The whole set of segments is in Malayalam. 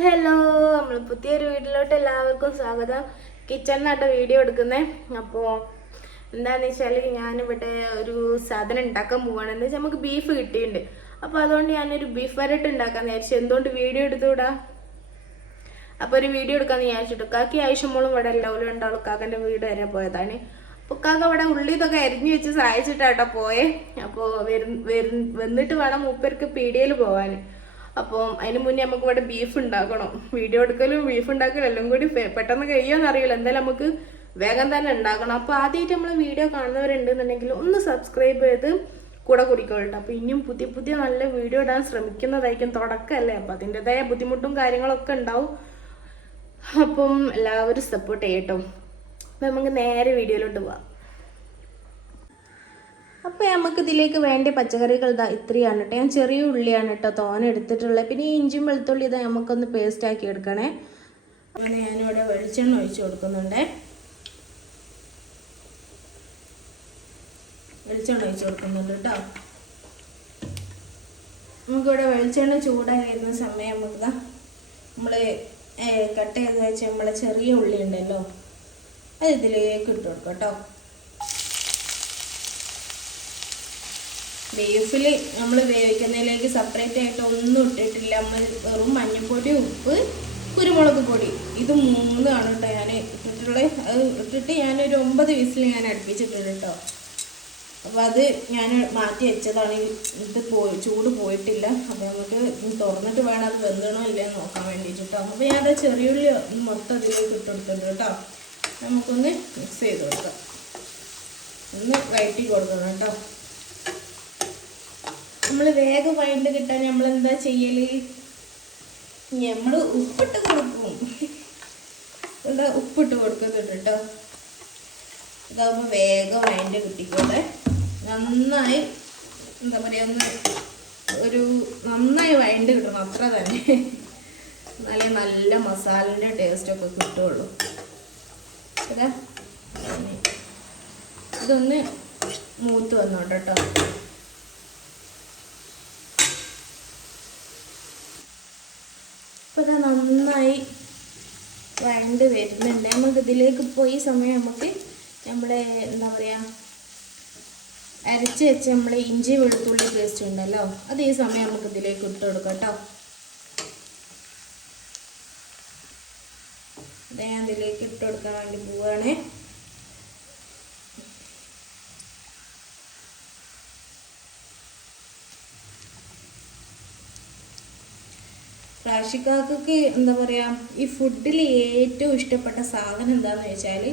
ഹലോ, നമ്മൾ പുതിയൊരു വീട്ടിലോട്ട് എല്ലാവർക്കും സ്വാഗതം. കിച്ചണിനായിട്ട് വീഡിയോ എടുക്കുന്നേ. അപ്പോൾ എന്താണെന്ന് വെച്ചാൽ ഞാനിവിടെ ഒരു സാധനം ഉണ്ടാക്കാൻ പോവാണ്. എന്താ വെച്ചാൽ നമുക്ക് ബീഫ് കിട്ടിയിട്ടുണ്ട്. അപ്പോൾ അതുകൊണ്ട് ഞാനൊരു ബീഫ് വരട്ട് ഉണ്ടാക്കാമെന്ന് വിചാരിച്ചു. എന്തുകൊണ്ട് വീഡിയോ എടുത്തുകൂടാ? അപ്പോൾ ഒരു വീഡിയോ എടുക്കാമെന്ന് വിചാരിച്ചിട്ടു. കാക്കി ആവശ്യമോളും ഇവിടെ എല്ലാവരും ഉണ്ടാവും. കാക്കൻ്റെ വീട് വരെ പോയതാണ്. അപ്പോൾ കാക്ക ഇവിടെ ഉള്ളി ഇതൊക്കെ അരിഞ്ഞു വെച്ച് സഹായിച്ചിട്ടാട്ടോ പോയേ. അപ്പോൾ വന്നിട്ട് വേണം മൂപ്പർക്ക് പീടികയിൽ പോകാൻ. അപ്പോൾ അതിന് മുന്നേ നമുക്ക് ഇവിടെ ബീഫ് ഉണ്ടാക്കണം. വീഡിയോ എടുക്കലും ബീഫ് ഉണ്ടാക്കലും എല്ലാം കൂടി പെട്ടെന്ന് കഴിയുമെന്ന് അറിയില്ല. എന്തായാലും നമുക്ക് വേഗം തന്നെ ഉണ്ടാക്കണം. അപ്പോൾ ആദ്യമായിട്ട് നമ്മൾ വീഡിയോ കാണുന്നവരുണ്ടെന്നുണ്ടെങ്കിൽ ഒന്ന് സബ്സ്ക്രൈബ് ചെയ്ത് കൂടെ കുടിക്കോളട്ടെ. അപ്പോൾ ഇനിയും പുതിയ പുതിയ നല്ല വീഡിയോ ഇടാൻ ശ്രമിക്കുന്നതായിരിക്കും. തുടക്കമല്ലേ, അപ്പോൾ അതിൻ്റെതായ ബുദ്ധിമുട്ടും കാര്യങ്ങളൊക്കെ ഉണ്ടാവും. അപ്പം എല്ലാവരും സപ്പോർട്ട് ചെയ്യട്ടോ. അപ്പം നമുക്ക് നേരെ വീഡിയോയിലോട്ട് പോവാം. അപ്പോൾ നമുക്ക് ഇതിലേക്ക് വേണ്ട പച്ചക്കറികൾ ഇതാ ഇത്രയാണ് കേട്ടോ. ഞാൻ ചെറിയ ഉള്ളിയാണ് കേട്ടോ തോനെ എടുത്തിട്ടുള്ളത്. പിന്നെ ഈ ഇഞ്ചിയും വെളുത്തുള്ളി ഇതാ നമുക്കൊന്ന് പേസ്റ്റ് ആക്കി എടുക്കണേ. അങ്ങനെ ഞാനിവിടെ വെളിച്ചെണ്ണ ഒഴിച്ച് കൊടുക്കുന്നുണ്ട്. കേട്ടോ. നമുക്കിവിടെ വെളിച്ചെണ്ണ ചൂടായി വരുന്ന സമയം നമുക്ക് നമ്മൾ കട്ട് ചെയ്ത് വെച്ച നമ്മളെ ചെറിയ ഉള്ളി ഉണ്ടല്ലോ, അത് ഇതിലേക്ക് ഇട്ട് കൊടുക്കാം കേട്ടോ. ബീഫിൽ നമ്മൾ വേവിക്കുന്നതിലേക്ക് സെപ്പറേറ്റ് ആയിട്ട് ഒന്നും ഇട്ടിട്ടില്ല. നമ്മൾ വെറും മഞ്ഞൾപ്പൊടി, ഉപ്പ്, കുരുമുളക് പൊടി, ഇത് 3 കേട്ടോ ഞാൻ ഇട്ടിട്ടുള്ളത്. അത് ഇട്ടിട്ട് ഞാനൊരു 9 വിസിൽ ഞാൻ അടുപ്പിച്ചിട്ടുണ്ട് കേട്ടോ. അപ്പോൾ അത് ഞാൻ മാറ്റി വെച്ചതാണ്. ഇത് ചൂട് പോയിട്ടില്ല. അപ്പോൾ നമുക്ക് തുറന്നിട്ട് വേണം അത് വെന്തണോ ഇല്ലയെന്ന് നോക്കാൻ വേണ്ടിയിട്ട് കേട്ടോ. അപ്പോൾ ഞാനത് ചെറിയുള്ളി മൊത്തം അതിലേക്ക് ഇട്ടെടുത്തിട്ടുണ്ട് കേട്ടോ. നമുക്കൊന്ന് മിക്സ് ചെയ്ത് കൊടുക്കാം. ഒന്ന് വഴറ്റി കൊടുക്കണം കേട്ടോ. നമ്മൾ വേഗം വഴണ്ട് കിട്ടാൻ നമ്മളെന്താ ചെയ്യൽ? നമ്മൾ ഉപ്പിട്ട് കൊടുക്കും. ഉപ്പിട്ട് കൊടുക്കുന്നുണ്ട് കേട്ടോ. ഇതാകുമ്പോൾ വേഗം വഴണ്ട് കിട്ടിക്കോട്ടെ. നന്നായി എന്താ പറയുക, നന്നായി വഴണ്ട് കിട്ടണം, അത്ര തന്നെ. നല്ല മസാലൻ്റെ ടേസ്റ്റൊക്കെ കിട്ടുള്ളൂ. ഇതൊന്ന് മൂത്ത് വന്നോട്ടെ കേട്ടോ. അപ്പോൾ അത് നന്നായി വഴണ്ട് വരുന്നുണ്ട്. നമുക്ക് ഇതിലേക്ക് പോയി സമയം നമുക്ക് നമ്മുടെ എന്താ പറയുക, അരച്ച് വെച്ച് നമ്മൾ ഇഞ്ചി വെളുത്തുള്ളി പേസ്റ്റ് ഉണ്ടല്ലോ, അത് ഈ സമയം നമുക്ക് ഇതിലേക്ക് ഇട്ട് കൊടുക്കാം കേട്ടോ. അത് ഞാൻ ഇതിലേക്ക് ഇട്ട് കൊടുക്കാൻ വേണ്ടി പോവുകയാണ്. റാഷിക്കാക്ക് എന്താ പറയുക, ഈ ഫുഡിൽ ഏറ്റവും ഇഷ്ടപ്പെട്ട സാധനം എന്താണെന്ന് വെച്ചാൽ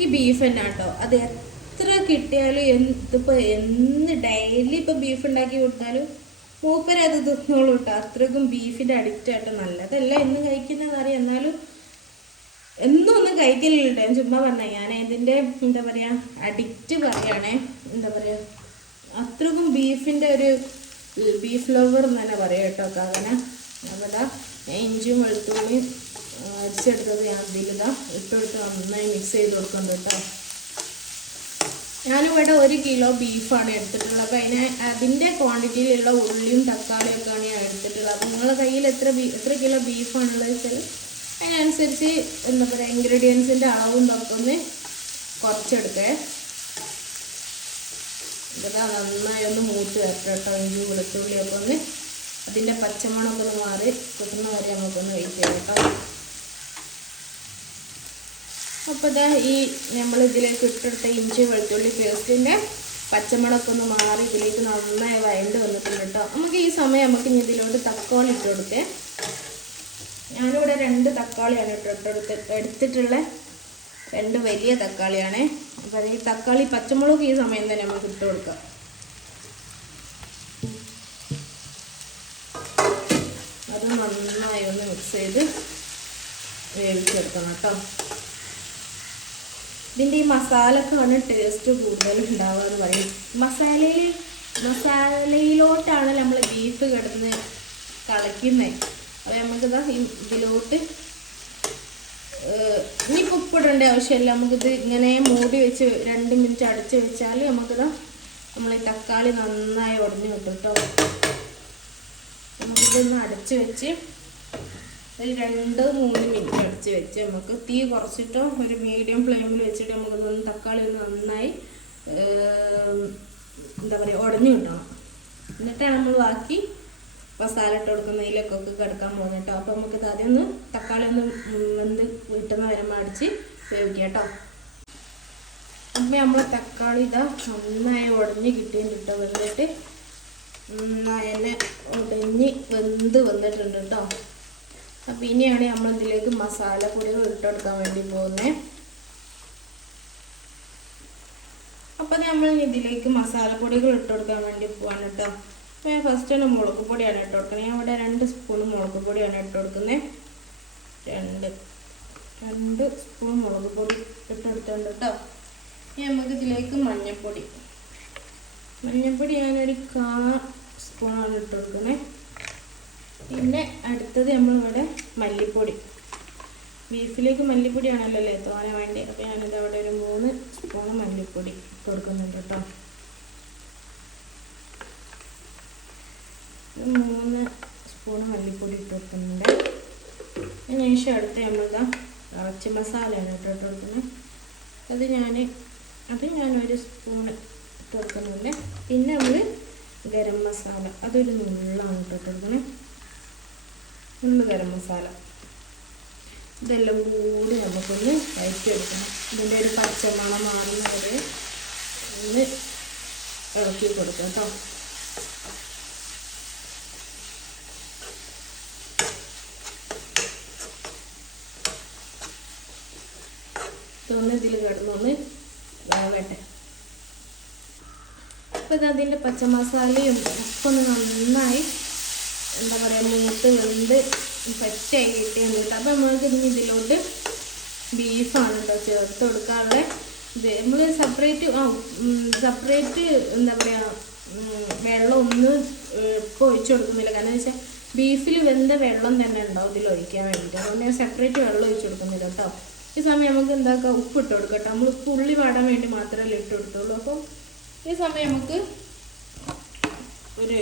ഈ ബീഫ് തന്നെ കേട്ടോ. അത് എത്ര കിട്ടിയാലും ഇതിപ്പോൾ ഡെയിലി ഇപ്പോൾ ബീഫ് ഉണ്ടാക്കി കൊടുത്താലും മൂപ്പര് അത് തിന്നോളൂ കേട്ടോ. അത്രയ്ക്കും ബീഫിൻ്റെ അഡിക്റ്റ് ആയിട്ട്. നല്ലതല്ല എന്നും കഴിക്കുന്നതറിയാം, എന്നാലും എന്നും ഒന്നും കഴിക്കലില്ല കേട്ടോ. ഞാൻ ചുമ്മാ പറഞ്ഞാൽ ഞാൻ ഇതിൻ്റെ എന്താ പറയുക അഡിക്റ്റ് പറയുകയാണേ. എന്താ പറയുക, അത്രയ്ക്കും ബീഫിൻ്റെ ഒരു ബീഫ് ലവർ എന്ന് തന്നെ പറയാം കേട്ടോ അങ്ങനെ. അപ്പോൾ ഞാൻ ഇഞ്ചിയും വെളുത്തുള്ളിയും അരിച്ചെടുത്തത് ഞാൻ ഇതിലിതാ ഇട്ടെടുത്ത് നന്നായി മിക്സ് ചെയ്ത് കൊടുക്കുന്നുണ്ട് കേട്ടോ. ഞാനിവിടെ 1 കിലോ ബീഫാണ് എടുത്തിട്ടുള്ളത്. അപ്പോൾ അതിൻ്റെ ക്വാണ്ടിറ്റിയിലുള്ള ഉള്ളിയും തക്കാളിയൊക്കെയാണ് ഞാൻ എടുത്തിട്ടുള്ളത്. അപ്പോൾ നിങ്ങളുടെ കയ്യിൽ എത്ര കിലോ ബീഫാണുള്ളത് വെച്ചാൽ അതിനനുസരിച്ച് എന്താ പറയുക ഇൻഗ്രീഡിയൻസിൻ്റെ അളവും ഇതൊക്കെ ഒന്ന് കുറച്ചെടുക്കേ. ഇതാ നന്നായി ഒന്ന് മൂത്ത് വരട്ടെ കേട്ടോ. ഇഞ്ചിയും വെളുത്തുള്ളിയൊക്കെ ഒന്ന് അതിൻ്റെ പച്ചമണമൊക്കെ ഒന്ന് മാറി കിട്ടുന്ന വരെ നമുക്കൊന്ന് വെയിറ്റ് ചെയ്യാം കേട്ടോ. അപ്പോൾ ഇതാ ഈ നമ്മൾ ഇതിലേക്ക് ഇട്ടെടുത്ത ഇഞ്ചി വെളുത്തുള്ളി പേസ്റ്റിൻ്റെ പച്ചമണമൊക്കെ ഒന്ന് മാറി ഇതിലേക്ക് നന്നായി വഴണ്ട് വന്നിട്ടുണ്ട് കേട്ടോ. നമുക്ക് ഈ സമയം നമുക്ക് ഇനി ഇതിലോട്ട് തക്കാളി ഇട്ട് കൊടുത്തേ. ഞാനിവിടെ 2 തക്കാളിയാണ് എടുത്തിട്ടുള്ള 2 വലിയ തക്കാളിയാണ്. അപ്പോൾ ഈ തക്കാളി പച്ചമുളക് ഈ സമയം തന്നെ നമുക്ക് ഇട്ട് കൊടുക്കാം. അത് നന്നായി ഒന്ന് മിക്സ് ചെയ്ത് വേവിച്ചെടുക്കണം കേട്ടോ. ഇതിൻ്റെ ഈ മസാലക്കാണ് ടേസ്റ്റ് കൂടുതൽ ഉണ്ടാവുക എന്ന് പറയും. മസാലയിലോട്ടാണ് നമ്മൾ ബീഫ് കിടന്ന് കളിക്കുന്നത്. അപ്പോൾ നമുക്കിതാ ഇതിലോട്ട് ഇനിയിപ്പോൾ ഉപ്പിടേണ്ട ആവശ്യമില്ല. നമുക്കിത് ഇങ്ങനെ മൂടി വെച്ച് 2 മിനിറ്റ് അടച്ച് വെച്ചാൽ നമുക്കിതാ നമ്മൾ ഈ തക്കാളി നന്നായി ഉടഞ്ഞു കിട്ടും കേട്ടോ. നമുക്കിതൊന്ന് അടച്ച് വെച്ച് ഒരു 2-3 മിനിറ്റ് അടിച്ച് വെച്ച് നമുക്ക് തീ കുറച്ചിട്ടോ ഒരു മീഡിയം ഫ്ലെയിമിൽ വെച്ചിട്ട് നമുക്കൊന്ന് തക്കാളി ഒന്ന് നന്നായി എന്താ പറയുക ഉടഞ്ഞു കിട്ടണം. എന്നിട്ടാണ് നമ്മൾ ബാക്കി മസാല ഇട്ട് കൊടുക്കുന്നതിലേക്കൊക്കെ കിടക്കാൻ പോകുന്നത് കേട്ടോ. അപ്പോൾ നമുക്ക് ആദ്യം ഒന്ന് തക്കാളി ഒന്ന് വെന്ത് കിട്ടുന്ന വരെ അടിച്ച് വേവിക്കാം കേട്ടോ. അപ്പം നമ്മളെ തക്കാളി ഇതാ നന്നായി ഉടഞ്ഞ് കിട്ടിയിട്ടുണ്ട് കേട്ടോ. വെന്തിട്ട് നന്നായി തന്നെ ഉടഞ്ഞ് വന്നിട്ടുണ്ട് കേട്ടോ. അപ്പം ഇനിയാണ് നമ്മൾ ഇതിലേക്ക് മസാലപ്പൊടികൾ ഇട്ടെടുക്കാൻ വേണ്ടി പോകുന്നത്. അപ്പം നമ്മൾ ഇതിലേക്ക് മസാലപ്പൊടികൾ ഇട്ടെടുക്കാൻ വേണ്ടി പോവാണ് കേട്ടോ. അപ്പോൾ ഞാൻ ഫസ്റ്റ് തന്നെ മുളക് പൊടിയാണ് ഇട്ട് കൊടുക്കുന്നത്. ഞാൻ ഇവിടെ 2 സ്പൂൺ മുളക് പൊടിയാണ് ഇട്ട് കൊടുക്കുന്നത്. 2 സ്പൂൺ മുളക് പൊടി ഇട്ടെടുത്തുണ്ട് കേട്ടോ. ഇനി നമുക്ക് ഇതിലേക്ക് മഞ്ഞൾപ്പൊടി ഞാനൊരു 1/4 സ്പൂണാണ് ഇട്ട് കൊടുക്കുന്നത്. പിന്നെ അടുത്തത് നമ്മളിവിടെ മല്ലിപ്പൊടി, ബീഫിലേക്ക് മല്ലിപ്പൊടിയാണല്ലോ അല്ലേ തോനെ വേണ്ടി. അപ്പോൾ ഞാനിത് അവിടെ ഒരു 3 സ്പൂൺ മല്ലിപ്പൊടി ഇട്ട് കൊടുക്കുന്നുണ്ട് കേട്ടോ. 3 സ്പൂൺ മല്ലിപ്പൊടി ഇട്ട് കൊടുക്കുന്നുണ്ട്. അതിന് ശേഷം അടുത്ത് നമ്മളിതാ ഇറച്ചി മസാലയാണ് ഇട്ട് കൊടുക്കുന്നത്. അത് ഞാനൊരു സ്പൂൺ ഇട്ട് കൊടുക്കുന്നുണ്ട്. പിന്നെ നമ്മൾ ഗരം മസാല അതൊരു നുള്ളാണ് ഇട്ട് കൊടുക്കുന്നത്. ഗരം മസാല ഇതെല്ലാം കൂടി നമുക്കൊന്ന് വഴറ്റിയെടുക്കണം. ഇതിൻ്റെ ഒരു പച്ചമണം മാറുന്നത് ഒന്ന് ഇളക്കി കൊടുക്കാം കേട്ടോ. ഇതൊന്ന് ഇതിൽ കിടന്നൊന്ന് വേവട്ടെ. അപ്പോൾ ഇത് അതിൻ്റെ പച്ചമസാലയും ഒക്കെ ഒന്ന് നന്നായി എന്താ പറയുക മൂത്ത് വെന്ത് പറ്റായി കിട്ടിയുണ്ട്. അപ്പോൾ നമ്മൾക്ക് ഇനി ഇതിലോട്ട് ബീഫാണ് കേട്ടോ ചേർത്ത് കൊടുക്കാനുള്ള. ഇത് നമ്മൾ സെപ്പറേറ്റ് എന്താ പറയുക വെള്ളം ഒന്നും ഇപ്പോൾ ഒഴിച്ചു കൊടുക്കുന്നില്ല. കാരണം എന്ന് വെച്ചാൽ ബീഫിൽ വെന്ത വെള്ളം തന്നെ ഉണ്ടാവും ഇതിൽ ഒഴിക്കാൻ വേണ്ടിയിട്ട്. അതുകൊണ്ട് ഞാൻ സെപ്പറേറ്റ് വെള്ളം ഒഴിച്ചു കൊടുക്കുന്നില്ല കേട്ടോ. ഈ സമയം നമുക്ക് എന്താക്കാം ഉപ്പ് ഇട്ട് കൊടുക്കട്ടോ. നമ്മൾ ഉള്ളി വാടാൻ വേണ്ടി മാത്രമല്ലേ ഇട്ട് കൊടുത്തുള്ളൂ. അപ്പോൾ ഈ സമയം നമുക്ക് ഒരു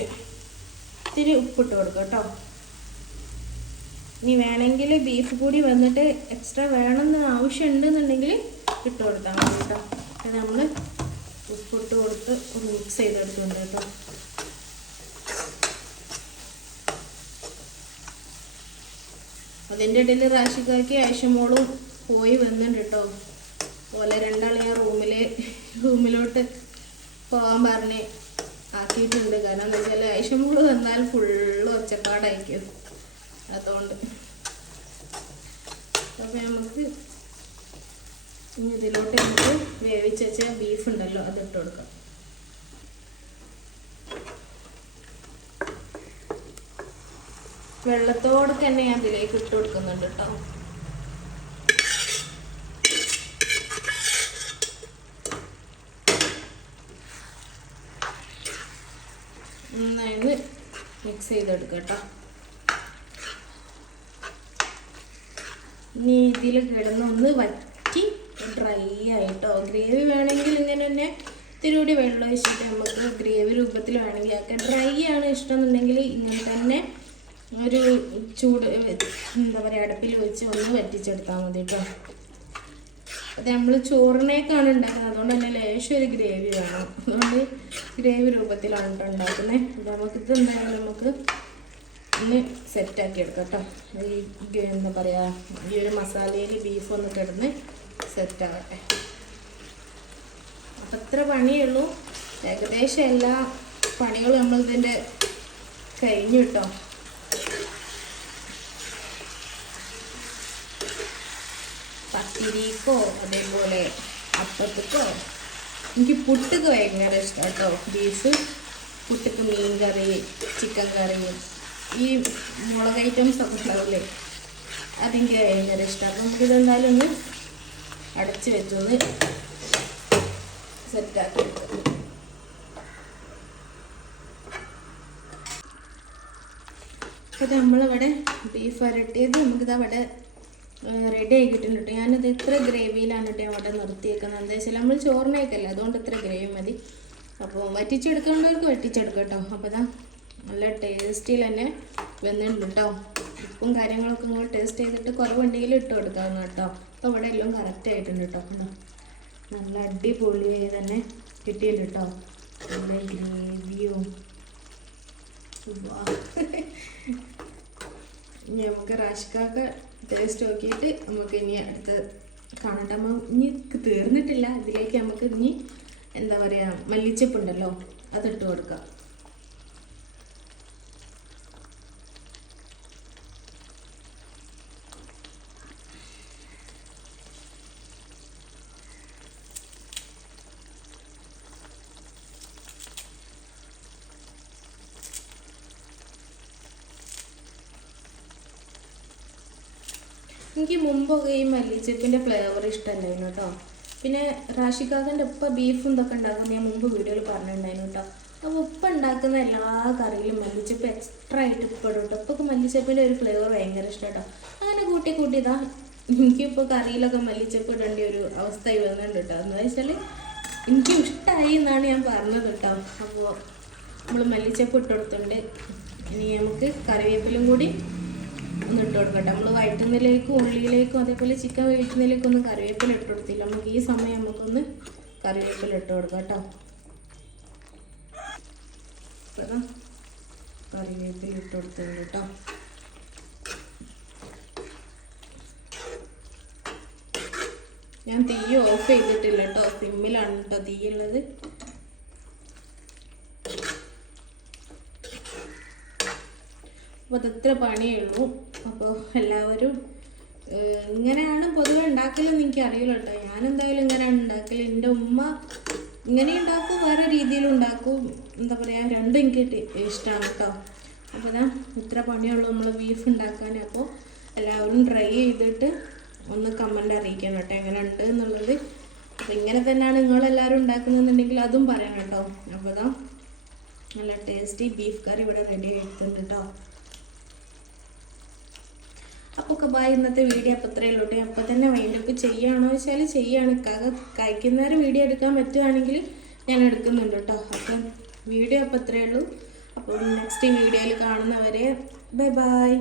ഇത്തിരി ഉപ്പിട്ട് കൊടുക്കാം കേട്ടോ. ഇനി വേണമെങ്കിൽ ബീഫ് കൂടി വന്നിട്ട് എക്സ്ട്രാ വേണമെന്ന് ആവശ്യം ഉണ്ടെന്നുണ്ടെങ്കിൽ ഇട്ട് കൊടുത്താൽ മതി കേട്ടോ. അത് നമ്മൾ ഉപ്പിട്ട് കൊടുത്ത് ഒന്ന് മിക്സ് ചെയ്തെടുക്കുന്നുണ്ട് കേട്ടോ. അതിൻ്റെ ഇടയിൽ റാഷിക്കാക്കി ആയിഷമോളും പോയി വന്നിട്ടുണ്ട് കേട്ടോ. പോലെ രണ്ടാളെ ഞാൻ റൂമിലോട്ട് പോകാൻ പറഞ്ഞ് ആക്കിയിട്ടുണ്ട്. കാരണം എന്താ വെച്ചാൽ ആയിഷമോള് വന്നാൽ ഫുള്ള് ഒച്ചപ്പാടായിരിക്കും. അതുകൊണ്ട് അപ്പോൾ നമുക്ക് ഇനി ഇതിലോട്ട് നമുക്ക് വേവിച്ച് വെച്ച ബീഫ് ഉണ്ടല്ലോ അതിട്ട് കൊടുക്കാം. വെള്ളത്തോടെ തന്നെ ഞാൻ ഇതിലേക്ക് ഇട്ട് കൊടുക്കുന്നുണ്ട് കേട്ടോ. നന്നായി മിക്സ് ചെയ്തെടുക്കാം കേട്ടോ. ഇനി ഇതിൽ കിടന്നൊന്ന് വറ്റി ഡ്രൈ ആയിട്ടോ. ഗ്രേവി വേണമെങ്കിൽ ഇങ്ങനെ തന്നെ ഇത്തിരി കൂടി വെള്ളം ഒഴിച്ചിട്ട് നമുക്ക് ഗ്രേവി രൂപത്തിൽ വേണമെങ്കിൽ ആക്കാം. ഡ്രൈ ആണ് ഇഷ്ടം എന്നുണ്ടെങ്കിൽ ഇങ്ങനെ തന്നെ ഒരു ചൂട് എന്താ പറയുക അടുപ്പിൽ വെച്ച് ഒന്ന് വറ്റിച്ചെടുത്താൽ മതി കേട്ടോ. അത് നമ്മൾ ചോറിനേക്കാണ് ഉണ്ടാക്കുന്നത്. അതുകൊണ്ട് തന്നെ ലേശം ഒരു ഗ്രേവി വേണം. അതുകൊണ്ട് ഗ്രേവി രൂപത്തിലാണ് ഉണ്ടാക്കുന്നത്. അപ്പോൾ നമുക്കിത് എന്തായാലും നമുക്ക് ഒന്ന് സെറ്റാക്കി എടുക്കാം കേട്ടോ. ഈ എന്താ പറയുക ഈ ഒരു മസാലയിൽ ബീഫ് ഒന്ന് കിടന്ന് സെറ്റാകട്ടെ. അപ്പം അത്ര പണിയുള്ളൂ. ഏകദേശം എല്ലാ പണികളും നമ്മളിതിൻ്റെ കഴിഞ്ഞു കേട്ടോ. പത്തിരിക്കോ അതേപോലെ അപ്പത്തിക്കോ എനിക്ക് പുട്ടൊക്കെ ഭയങ്കര ഇഷ്ടം കേട്ടോ. ബീഫ് പുട്ടക്ക് മീൻ കറി, ചിക്കൻ കറി, ഈ മുളക് ഐറ്റംസ് ഒക്കെ ഉണ്ടാവില്ലേ അതെനിക്ക് ഭയങ്കര ഇഷ്ടമാണ്. അപ്പം നമുക്കിതെന്തായാലും ഒന്ന് അടച്ച് വെച്ചൊന്ന് സെറ്റാക്കി എടുക്കാം. അപ്പോൾ നമ്മളിവിടെ ബീഫ് വരട്ടിയത് നമുക്കിത് അവിടെ റെഡി ആക്കിയിട്ടുണ്ട് കേട്ടോ. ഞാനത് ഇത്ര ഗ്രേവിയിലാണ് കേട്ടോ അവിടെ നിർത്തിയേക്കുന്നത്. എന്താ വെച്ചാൽ നമ്മൾ ചോറിനേക്കല്ല, അതുകൊണ്ട് ഇത്ര ഗ്രേവി മതി. അപ്പോൾ വറ്റിച്ചെടുക്കേണ്ടവർക്ക് വറ്റിച്ചെടുക്കാം കേട്ടോ. അപ്പോൾ ഇതാ നല്ല ടേസ്റ്റിൽ തന്നെ വെന്നിട്ടുണ്ട് കേട്ടോ. ഉപ്പും കാര്യങ്ങളൊക്കെ നിങ്ങൾ ടേസ്റ്റ് ചെയ്തിട്ട് കുറവുണ്ടെങ്കിൽ ഇട്ട് കൊടുക്കാവുന്ന കേട്ടോ. അപ്പോൾ ഇവിടെ എല്ലാം കറക്റ്റ് ആയിട്ടുണ്ട് കേട്ടോ. നല്ല അടിപൊളിയായി തന്നെ കിട്ടിയിട്ടുണ്ട് കേട്ടോ. നല്ല ഗ്രേവിയും ഇനി നമുക്ക് റാഷിക്കൊക്കെ ടേസ്റ്റ് നോക്കിയിട്ട് നമുക്ക് ഇനി അടുത്ത് കാണട്ടെ. ഇനി തീർന്നിട്ടില്ല. ഇതിലേക്ക് നമുക്ക് ഇനി എന്താ പറയുക, മല്ലിച്ചപ്പുണ്ടല്ലോ, അതിട്ട് കൊടുക്കാം. എനിക്ക് മുമ്പൊക്കെ ഈ മല്ലിച്ചപ്പിൻ്റെ ഫ്ലേവർ ഇഷ്ടമല്ലായിരുന്നു കേട്ടോ. പിന്നെ റാഷിക്കാക്കൻ്റെ ഉപ്പ ബീഫും ഇതൊക്കെ ഉണ്ടാക്കും, ഞാൻ മുമ്പ് വീഡിയോയിൽ പറഞ്ഞിട്ടുണ്ടായിരുന്നു കേട്ടോ. അപ്പോൾ ഉപ്പ ഉണ്ടാക്കുന്ന എല്ലാ കറിയിലും മല്ലിച്ചപ്പ് എക്സ്ട്രാ ആയിട്ട് ഉപ്പിടും കേട്ടോ. ഉപ്പൊക്കെ മല്ലിച്ചപ്പിൻ്റെ ഒരു ഫ്ലേവർ ഭയങ്കര ഇഷ്ടം കേട്ടോ. അങ്ങനെ കൂട്ടിയതാ എനിക്കിപ്പോൾ കറിയിലൊക്കെ മല്ലിച്ചപ്പ് ഇടേണ്ട ഒരു അവസ്ഥയായി വന്നിട്ടുണ്ട് കേട്ടോ. എന്താ വെച്ചാൽ എനിക്ക് ഇഷ്ടമായി എന്നാണ് ഞാൻ പറഞ്ഞത് കേട്ടോ. അപ്പോൾ നമ്മൾ മല്ലിച്ചപ്പ് ഇട്ടെടുത്തിട്ടുണ്ട്. ഇനി നമുക്ക് കറിവേപ്പിലും കൂടി ഒന്ന് ഇട്ട് കൊടുക്കട്ടെ. നമ്മൾ വഴറ്റുന്നതിലേക്കും ഉള്ളിയിലേക്കും അതേപോലെ ചിക്കൻ വേവിക്കുന്നതിലേക്കും ഒന്നും കറിവേപ്പില ഇട്ട് കൊടുത്തില്ല. നമുക്ക് ഈ സമയം നമുക്കൊന്ന് കറിവേപ്പില ഇട്ട് കൊടുക്കാം കേട്ടോ. കറിവേപ്പില ഇട്ട് കൊടുത്തിട്ടുണ്ട് കേട്ടോ. ഞാൻ തീ ഓഫ് ചെയ്തിട്ടില്ല കേട്ടോ, സിമ്മിലാണ് കേട്ടോ തീയുള്ളത്. അപ്പോൾ അതത്ര പണിയേ ഉള്ളൂ. അപ്പോൾ എല്ലാവരും ഇങ്ങനെയാണ് പൊതുവെ ഉണ്ടാക്കലെന്ന് എനിക്ക് അറിയില്ല കേട്ടോ. ഞാനെന്തായാലും ഇങ്ങനെയാണ് ഉണ്ടാക്കൽ. എൻ്റെ ഉമ്മ ഇങ്ങനെ ഉണ്ടാക്കും, വേറെ രീതിയിലും ഉണ്ടാക്കും. എന്താ പറയുക, രണ്ടും എനിക്ക് ഇഷ്ടമാണ് കേട്ടോ. അപ്പോൾ ഇതാ ഇത്ര പണിയുള്ളൂ നമ്മൾ ബീഫ് ഉണ്ടാക്കാൻ. അപ്പോൾ എല്ലാവരും ട്രൈ ചെയ്തിട്ട് ഒന്ന് കമൻ്റ് അറിയിക്കണം കേട്ടോ എങ്ങനെ ഉണ്ട് എന്നുള്ളത്. അപ്പോൾ ഇങ്ങനെ തന്നെയാണ് നിങ്ങളെല്ലാവരും ഉണ്ടാക്കുന്നതെന്നുണ്ടെങ്കിൽ അതും പറയണം കേട്ടോ. അപ്പോൾ ഇതാ നല്ല ടേസ്റ്റി ബീഫ് കറി ഇവിടെ റെഡി ആയിട്ടുണ്ട് കേട്ടോ. അപ്പോൾ ബായ്, ഇന്നത്തെ വീഡിയോ അപ്പോൾ ഇത്രയേ ഉള്ളൂ കേട്ടോ. അപ്പോൾ തന്നെ വൈൻഡപ്പ് ചെയ്യുകയാണോ വെച്ചാൽ ചെയ്യാണ്. കഴിക്കുന്നവരെ വീഡിയോ എടുക്കാൻ പറ്റുകയാണെങ്കിൽ ഞാൻ എടുക്കുന്നുണ്ട് കേട്ടോ. അപ്പം വീഡിയോ അപ്പോൾ ഇത്രയേ ഉള്ളൂ. അപ്പോൾ നെക്സ്റ്റ് വീഡിയോയിൽ കാണുന്നവരെ ബൈ ബൈ.